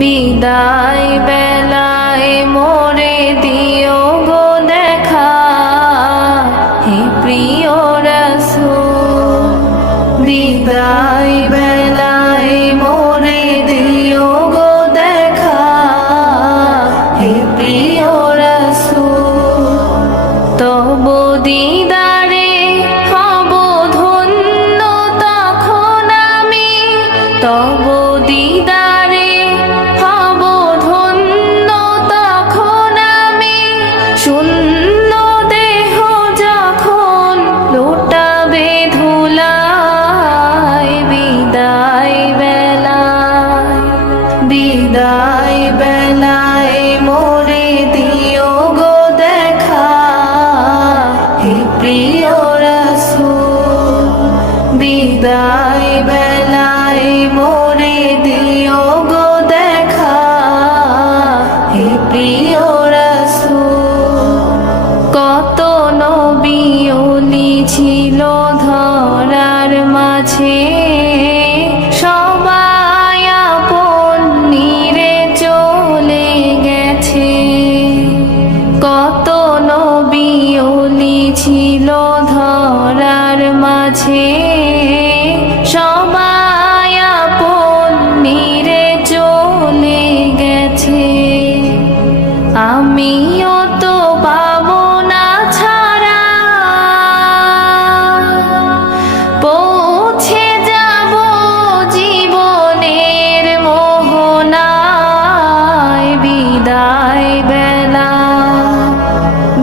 বিদায় বেলায় মোরে দিও গো দেখা, হে প্রিয় রাসূল। বিদায় বেলায় মোরে দিও গো দেখা, হে প্রিয় রাসূল। তব দিদারে হব ধন্য তখন আমি, তব দিদারে হব ধন্য তখন আমি। শূন্য দেহ যখন লুটাবে ধুলায়, বিদায় বেলায়, বিদায় বেলায় মোরে দিও গো দেখা, হে প্রিয় রাসূল। বিদায় বেলায় মোরে দিও গো দেখা, হে প্রিয় রাসূল। কত নবী ওলি ছিল ধরার মাঝে, সবাই আপন নিরে চলে গেছে। কত নবী ওলি ছিল ধরার মাঝে, সবাই আপন নিরে চলে গেছে। আমিও তো পাবো না ছাড়া, পৌঁছে যাব জীবনের মোহনায়। বিদায় বেলা,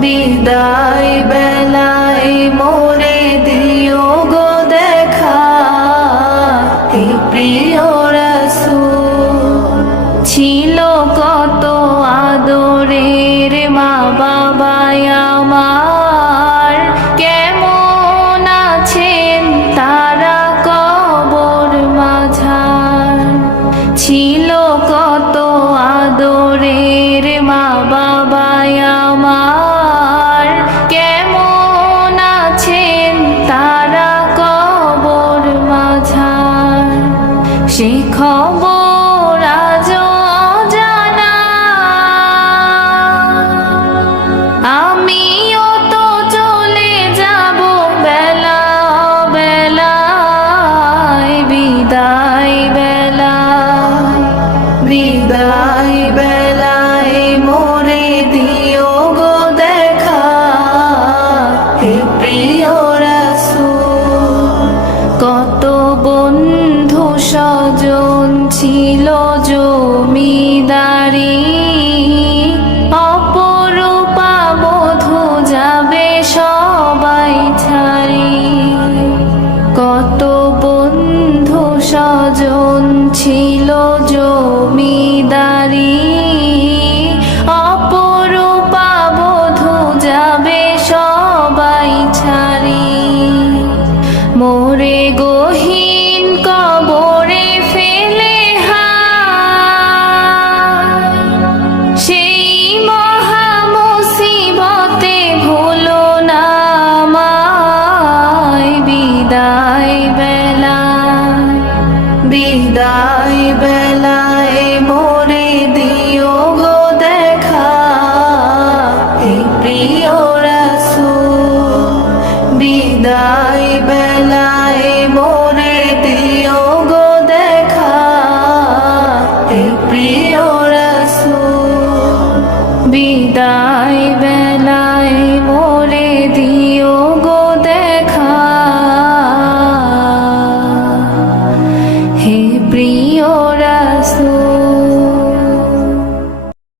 বিদায় বেলায় মোরে দিও গো দেখা, হে প্রিয় রাসূল। ছিল কত আদরের মা বাবায় আমার, কেমন আছেন তারা কবর মাঝার। ছিল কত আদরের মা বাবায় আমার, কেমন আছেন তারা কবর মাঝার। সে খবর আজও অজানা, আমিও তো চলে যাব বেলা বেলায়। বিদায় বেলা, বিদায় বেলায় মোরে দিও গো দেখা, হে প্রিয় রাসূল। কত বন্ধু স্বজন ছিল জমিদারি, অপরূপা বধূ যাবে সবাই ছাড়ি। কত বন্ধু স্বজন ছিল জমিদারি, অপরূপা বধূ যাবে সবাই ছাড়ি। মোরে গহীন কবরে ফেলে হায়, সেই মহা মুসিবতে ভুলো না আমায়। বিদায় বেলা, বিদায় বেলায় মোরে দিও গো দেখা, হে প্রিয় রাসূল। বিদায় বেলায় মোরে দিও গো দেখা, হে প্রিয় রাসূল। বিদায় বেলায়